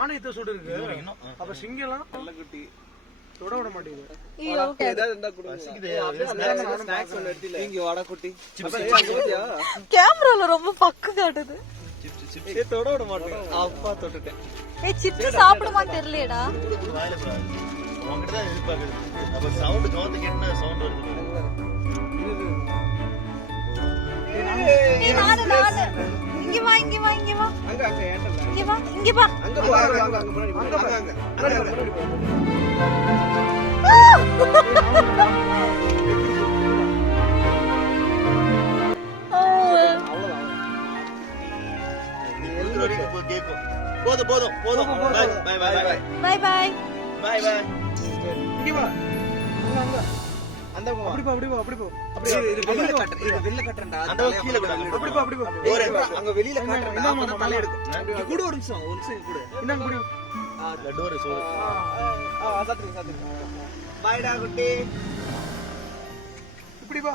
ஆணையத்தை சுடு இருக்கு. அப்ப சிங்கெல்லாம் நல்ல குட்டி தொட விட மாட்டேங்குது. கேமரால ரொம்ப பக்கு காட்டுது. தொட விட மாட்டேன். அப்பா தொட்டுட்டேன். சிப்ஸ் சாப்பிடுமான்னு தெரியலடா. இங்க வா இங்க வா இங்க வா இங்க வா இங்க வா போதும் போதும் போதும். Bye bye bye bye bye bye bye. இங்க வா. அங்க அந்த போ. அப்படி போ அப்படி போ அப்படி போ. அப்படியே வெளியில கட்டற. இது வெளியில கட்டறடா. அந்த கீழ கூட. அப்படி போ அப்படி போ. அங்க வெளியில கட்டறடா. அப்புறம் தலை எடுக்கும். நீ கூட ஒரு நிமிஷம் கூட. இந்தாங்க குடி. Door so. சாத்துங்க. பைடா குட்டி. இப்படி போ.